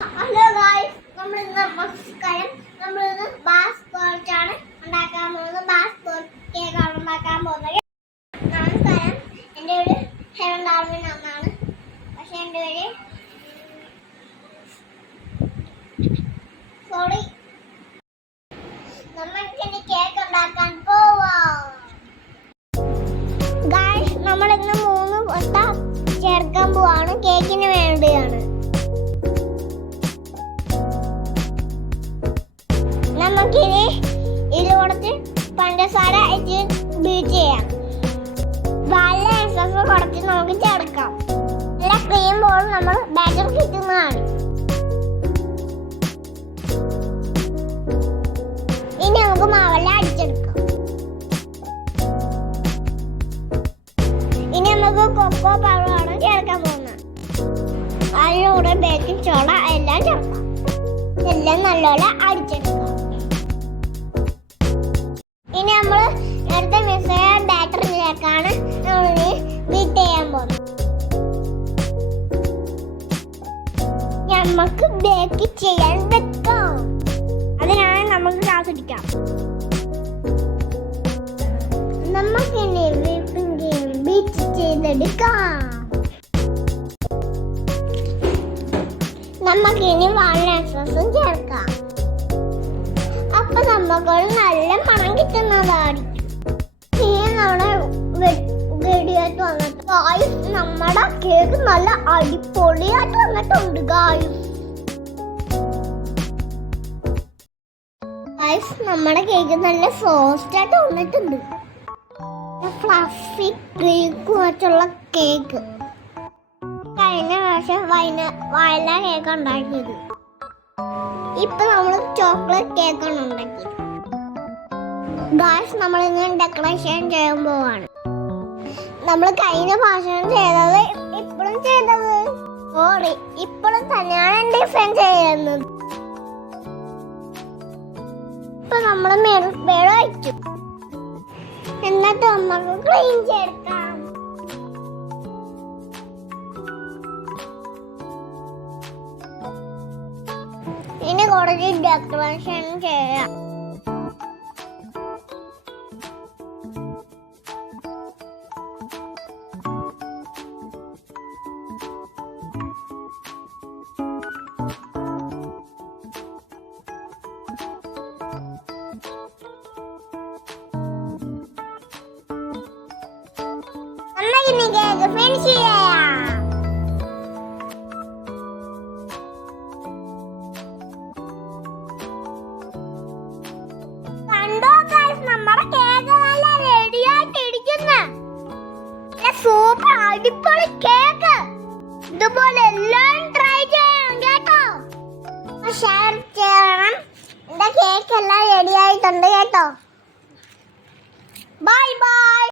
Hello guys, നമ്മൾ ഇന്ന് നമസ്കാരം. നമ്മൾ ഇന്ന് ബാസ്കോട്ടാണ് ഉണ്ടാക്കാൻ പോകുന്നത്. ബാസ്കോട്ട് കേക്കാണ് ഉണ്ടാക്കാൻ പോകുന്നത്. നമസ്കാരം, എൻ്റെ പേര് ഹെവൻ ഡാർവിൻ എന്നാണ്. പക്ഷെ എൻ്റെ പേര് സോറി. നമ്മൾക്കിനി കേക്ക് ഉണ്ടാക്കാൻ പോവാം. ഗായ്സ്, നമ്മൾ ഇന്ന് 3 മുട്ട ചേർക്കാൻ പോവാണ്. കേക്കിന് വേണ്ടിയാണ്. നമുക്കിനി ഇതിലോടത്ത് പഞ്ചസാര ഇട്ട് ബീറ്റ് ചെയ്യാം. വാനില എസൻസ് കുറച്ച് നമുക്ക് ചേർക്കാം. നല്ല ക്രീം പോലെ നമ്മൾ ബാറ്റർ കിട്ടുന്നതാണ്. ഇനി നമുക്ക് മാവെല്ലാം അടിച്ചെടുക്കാം. ഇനി നമുക്ക് കൊക്കോ പൗഡറാണ് ചേർക്കാൻ പോകുന്നത്. അതിലൂടെ ബേക്കിംഗ് സോഡ എല്ലാം ചേർക്കാം. എല്ലാം നല്ലോണം അടിച്ചെടുക്കാം. ഇനി നമ്മൾ നേരത്തെ മിക്സ് ചെയ്ത ബാറ്ററിലേക്കാണ് നമ്മളിനി ബീറ്റ് ചെയ്യാൻ പോകുന്നത്. നമുക്ക് ബേക്ക് ചെയ്യാൻ വെക്കാം. അതിനാണ് നമുക്ക് ഗ്ലാസ് അടിക്കാം. നമുക്കിനി വിപ്പിംഗ് ക്രീം ബീറ്റ് ചെയ്തെടുക്കാം. നമുക്കിനി വാനില എസൻസും ചേർക്കാം. അപ്പൊ നമുക്ക് നല്ല മണം കിട്ടുന്നതായിരിക്കും. ഇനി നമ്മുടെ റെഡിയായിട്ട് വന്നിട്ട് ഗായ്സ്, നമ്മുടെ കേക്ക് നല്ല അടിപൊളിയായിട്ട് വന്നിട്ടുണ്ട് ഗായ്സ്. നമ്മുടെ കേക്ക് നല്ല സോഫ്റ്റ് ആയിട്ട് വന്നിട്ടുണ്ട്. ഫ്ലഫി കേക്ക് വെച്ചുള്ള കേക്ക്. കഴിഞ്ഞ പ്രാവശ്യം വയല കേക്ക് ഉണ്ടാക്കിയത്. ഇപ്പൊ നമ്മൾ ചോക്ലേറ്റ് കേക്കാണ് ഉണ്ടാക്കിയത്. ഗായ്സ്, നമ്മൾ ഇന്ന് ഡെക്കറേഷൻ ചെയ്യാൻ പോവാണ്. നമ്മൾ കഴിഞ്ഞ പ്രാവശ്യം ചെയ്തത് ഇപ്പോഴും ചെയ്തത് സോറി ഇപ്പോഴും തന്നെയാണ് ഡിസൈൻ ചെയ്യുന്നത്. ഇപ്പൊ നമ്മൾ വെള്ളം ഒഴിച്ചു. എന്നിട്ട് നമുക്ക് ക്ലീൻ ചെയ്തെടുക്കാം. ഇനി കുറച്ച് ഡെക്കറേഷൻ ചെയ്യാം. ഇനി കേക്ക് ഫിനിഷ് ചെയ്യാം. നമ്മുടെ കേക്ക് നല്ല റെഡി ആയിട്ട് ഇരിക്കുന്നു. സൂപ്പർ അടിപൊളി കേക്ക്. ഇതുപോലെ എല്ലാവരും ട്രൈ ചെയ്യണം കേട്ടോ. ഷെയർ ചെയ്യണം. എന്റെ കേക്ക് എല്ലാം റെഡി ആയിട്ടുണ്ട് കേട്ടോ. Bye bye.